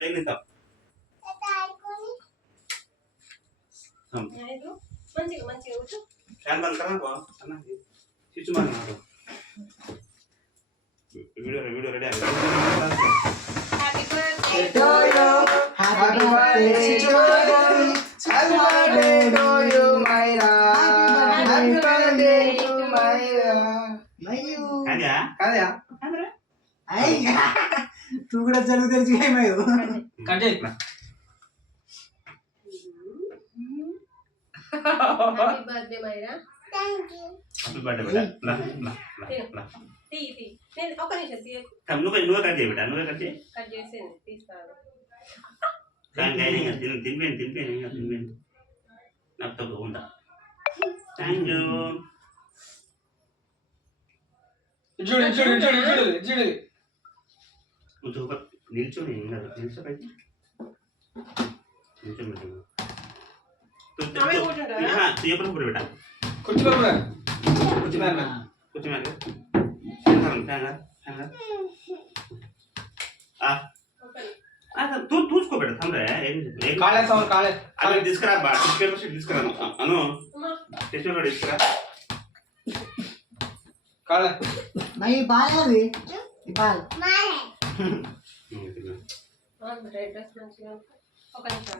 Teknik up. Fan band karena apa? Karena si cuma apa? Video ready aja. Happy birthday to you. Happy birthday to you. Happy birthday to you, Myra. Happy birthday to Myra. Mu Kan ya? Kan ya? आई तू కూడా చదువు తెలుసు కదా Mayu Kan deh. Happy birthday Myra. Happy birthday beta. Lah. తీ నేను ఒక నిమిషం తీ Kamu nuwe kan dia beta, nuwe kan dia. Cut చేసేది తీస్తాను Kan kayaknya ingat tinpin. Nak tahu unda. Thank you. Judy. Untuk apa? Nilco nih, enggak nilco aja. Nilco betul. Kami కూర్చుంటారా? Iya, dia pernah berbeda. Kunci mana? Kunci mana? Tangan. Tuh beda tanda ya. Kale sama kale. Ada diskrap bah, diskrap. Anu, tesoro diskrap. Kale. మయూ పాల్ అది ఈ Paul dress మంచిగా ఒక నిమిషం